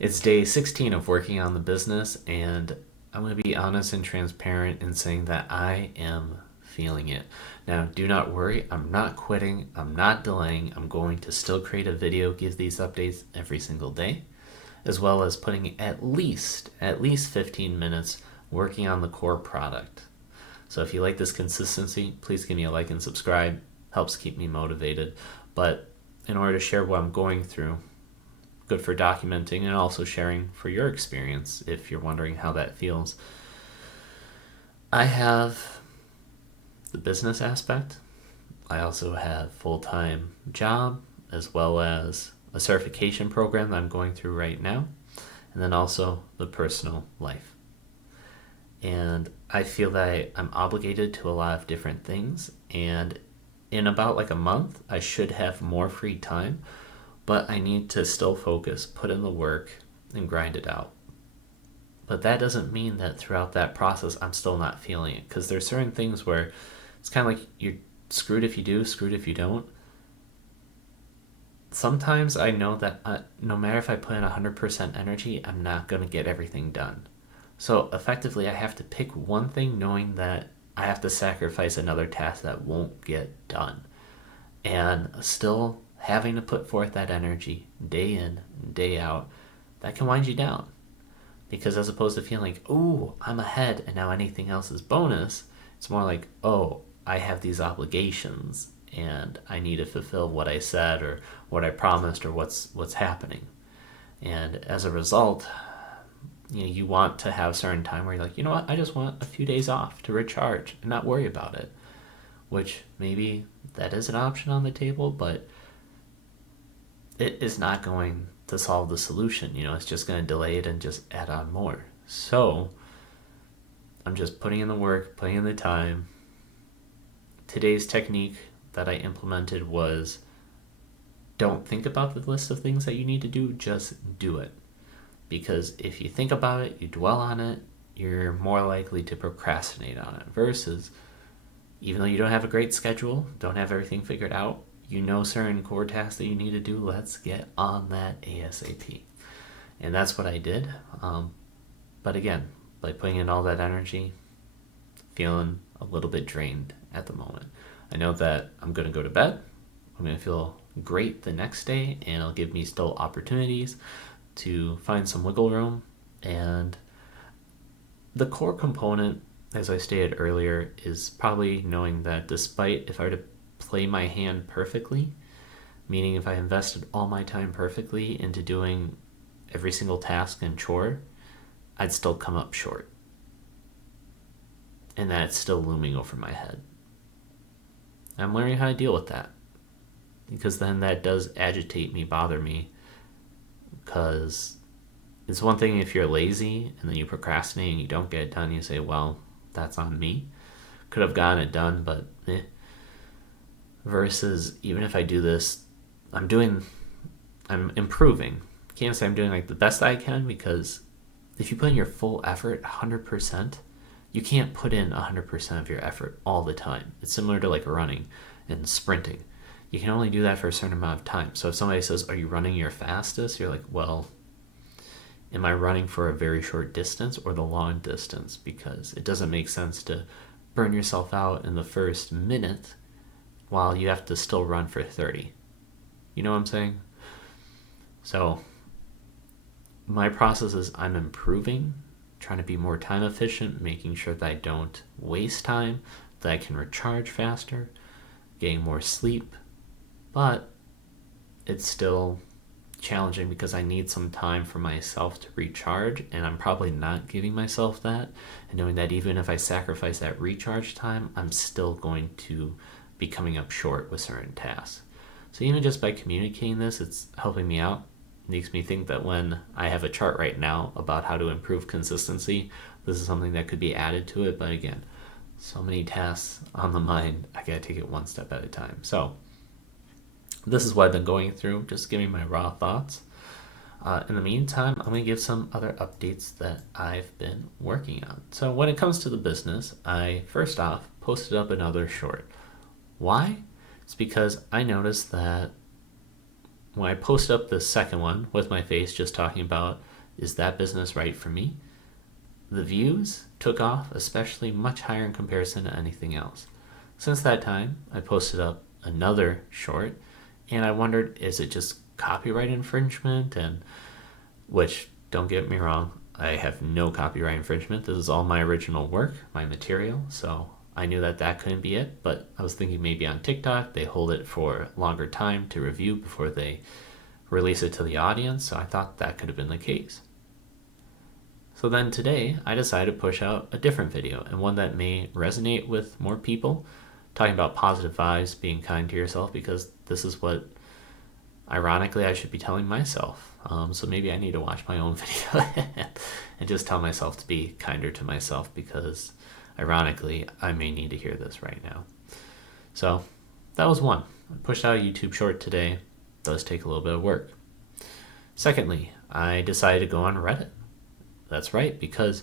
It's day 16 of working on the business, and I'm going to be honest and transparent in saying that I am feeling it. Now, do not worry, I'm not quitting, I'm not delaying. I'm going to still create a video, give these updates every single day, as well as putting at least 15 minutes working on the core product. So if you like this consistency, please give me a like and subscribe. Helps keep me motivated. But in order to share what I'm going through, good for documenting and also sharing for your experience if you're wondering how that feels. I have the business aspect. I also have full-time job as well as a certification program that I'm going through right now, and then also the personal life. And I feel that I'm obligated to a lot of different things, and in about like a month I should have more free time, but I need to still focus, put in the work, and grind it out. But that doesn't mean that throughout that process I'm still not feeling it, because there's certain things where it's kind of like you're screwed if you do, screwed if you don't. Sometimes I know that no matter if I put in 100% energy, I'm not going to get everything done. So effectively, I have to pick one thing knowing that I have to sacrifice another task that won't get done. And still having to put forth that energy day in, day out, that can wind you down. Because as opposed to feeling like, oh, I'm ahead and now anything else is bonus, it's more like, oh, I have these obligations and I need to fulfill what I said or what I promised or what's happening. And as a result, you want to have certain time where you're like, you know what, I just want a few days off to recharge and not worry about it. Which maybe that is an option on the table, but it is not going to solve the solution. It's just going to delay it and just add on more. So I'm just putting in the work, putting in the time. Today's technique that I implemented was don't think about the list of things that you need to do, just do it. Because if you think about it, you dwell on it, you're more likely to procrastinate on it. Versus, even though you don't have a great schedule, don't have everything figured out, you know certain core tasks that you need to do, let's get on that ASAP. And that's what I did. But again, by putting in all that energy, feeling a little bit drained at the moment. I know that I'm going to go to bed. I'm going to feel great the next day, and it'll give me still opportunities to find some wiggle room. And the core component, as I stated earlier, is probably knowing that despite if I were to play my hand perfectly, meaning if I invested all my time perfectly into doing every single task and chore, I'd still come up short. And that's still looming over my head. I'm learning how to deal with that, because then that does agitate me, bother me, because it's one thing if you're lazy and then you procrastinate and you don't get it done, you say, well, that's on me. Could have gotten it done, but eh. Versus, even if I do this, I'm improving. Can't say I'm doing like the best I can, because if you put in your full effort 100%, you can't put in 100% of your effort all the time. It's similar to like running and sprinting. You can only do that for a certain amount of time. So if somebody says, are you running your fastest? You're like, well, am I running for a very short distance or the long distance? Because it doesn't make sense to burn yourself out in the first minute while you have to still run for 30. You know what I'm saying? So my process is I'm improving, trying to be more time efficient, making sure that I don't waste time, that I can recharge faster, getting more sleep. But it's still challenging because I need some time for myself to recharge, and I'm probably not giving myself that. And knowing that even if I sacrifice that recharge time, I'm still going to be coming up short with certain tasks. So even just by communicating this, it's helping me out. It makes me think that when I have a chart right now about how to improve consistency, this is something that could be added to it. But again, so many tasks on the mind, I gotta take it one step at a time. So this is what I've been going through, just giving my raw thoughts. In the meantime, I'm going to give some other updates that I've been working on. So when it comes to the business, I first off posted up another short. Why? It's because I noticed that when I posted up the second one with my face just talking about, is that business right for me? The views took off, especially much higher in comparison to anything else. Since that time, I posted up another short, and I wondered, is it just copyright infringement? And which, don't get me wrong, I have no copyright infringement. This is all my original work, my material, so I knew that that couldn't be it, but I was thinking maybe on TikTok they hold it for a longer time to review before they release it to the audience, so I thought that could have been the case. So then today I decided to push out a different video, and one that may resonate with more people, talking about positive vibes, being kind to yourself, because this is what ironically I should be telling myself. So maybe I need to watch my own video and just tell myself to be kinder to myself, because ironically I may need to hear this right now. So that was one. I pushed out a YouTube short today. It does take a little bit of work. Secondly, I decided to go on Reddit. That's right, because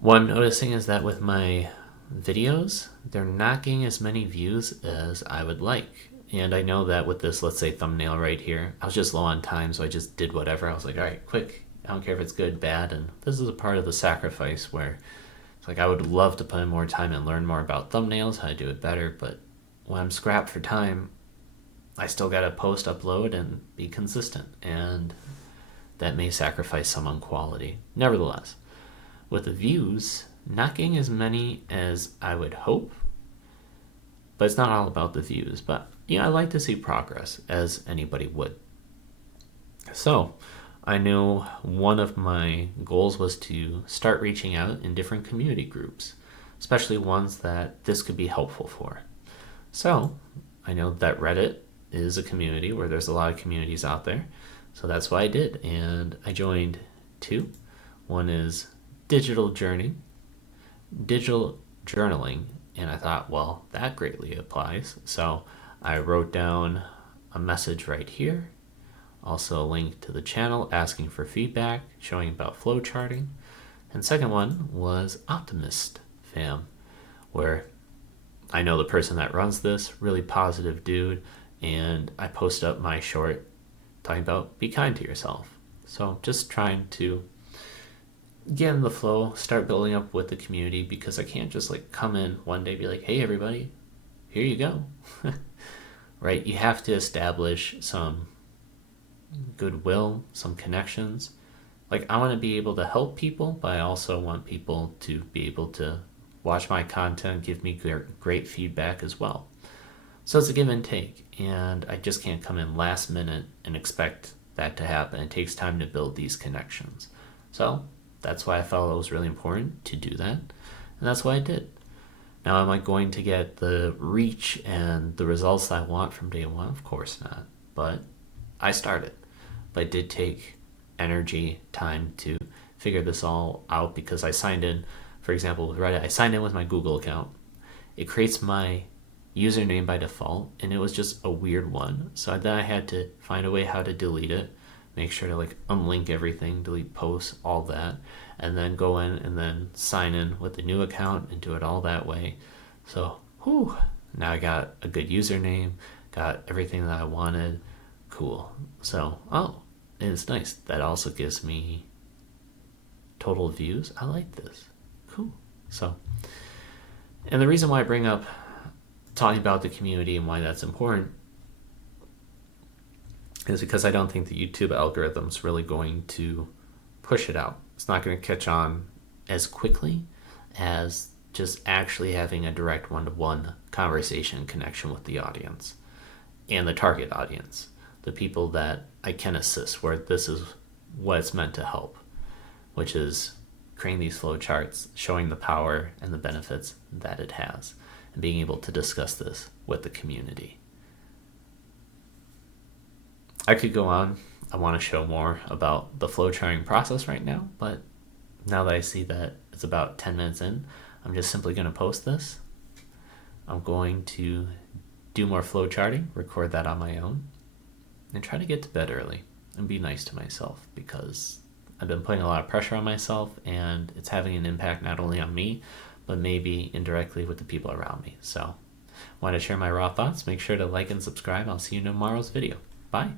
what I'm noticing is that with my videos, they're not getting as many views as I would like. And I know that with this, let's say, thumbnail right here, I was just low on time, so I just did whatever. I was like, all right, quick. I don't care if it's good, bad. And this is a part of the sacrifice where it's like I would love to put in more time and learn more about thumbnails, how to do it better. But when I'm scrapped for time, I still got to post, upload, and be consistent. And that may sacrifice some on quality. Nevertheless, with the views, not getting as many as I would hope, but it's not all about the views. But I like to see progress, as anybody would. So I knew one of my goals was to start reaching out in different community groups, especially ones that this could be helpful for. So I know that Reddit is a community where there's a lot of communities out there. So that's what I did, and I joined two. One is digital journaling, and I thought, well, that greatly applies. So I wrote down a message right here, also a link to the channel asking for feedback, showing about flowcharting. And second one was Optimist Fam, where I know the person that runs this, really positive dude, and I post up my short talking about be kind to yourself. So just trying to get in the flow, start building up with the community, because I can't just come in one day and be like, hey everybody, here you go. Right? You have to establish some goodwill, some connections. I want to be able to help people, but I also want people to be able to watch my content, give me great feedback as well. So it's a give and take, and I just can't come in last minute and expect that to happen. It takes time to build these connections. So that's why I felt it was really important to do that, and that's what I did. Now, am I going to get the reach and the results that I want from day one? Of course not, but I started. But it did take energy, time to figure this all out, because I signed in, for example, with Reddit, I signed in with my Google account. It creates my username by default, and it was just a weird one. So then I had to find a way how to delete it, make sure to unlink everything, delete posts, all that, and then go in and then sign in with the new account and do it all that way. So now I got a good username, got everything that I wanted. Cool. So it's nice. That also gives me total views. I like this. Cool. So, and the reason why I bring up talking about the community and why that's important is because I don't think the YouTube algorithm's really going to push it out. It's not going to catch on as quickly as just actually having a direct one-to-one conversation connection with the audience and the target audience, the people that I can assist, where this is what it's meant to help, which is creating these flow charts, showing the power and the benefits that it has, and being able to discuss this with the community. I could go on. I want to show more about the flowcharting process right now, but now that I see that it's about 10 minutes in, I'm just simply going to post this. I'm going to do more flowcharting, record that on my own, and try to get to bed early and be nice to myself, because I've been putting a lot of pressure on myself, and it's having an impact not only on me, but maybe indirectly with the people around me. So, want to share my raw thoughts? Make sure to like and subscribe. I'll see you in tomorrow's video. Bye.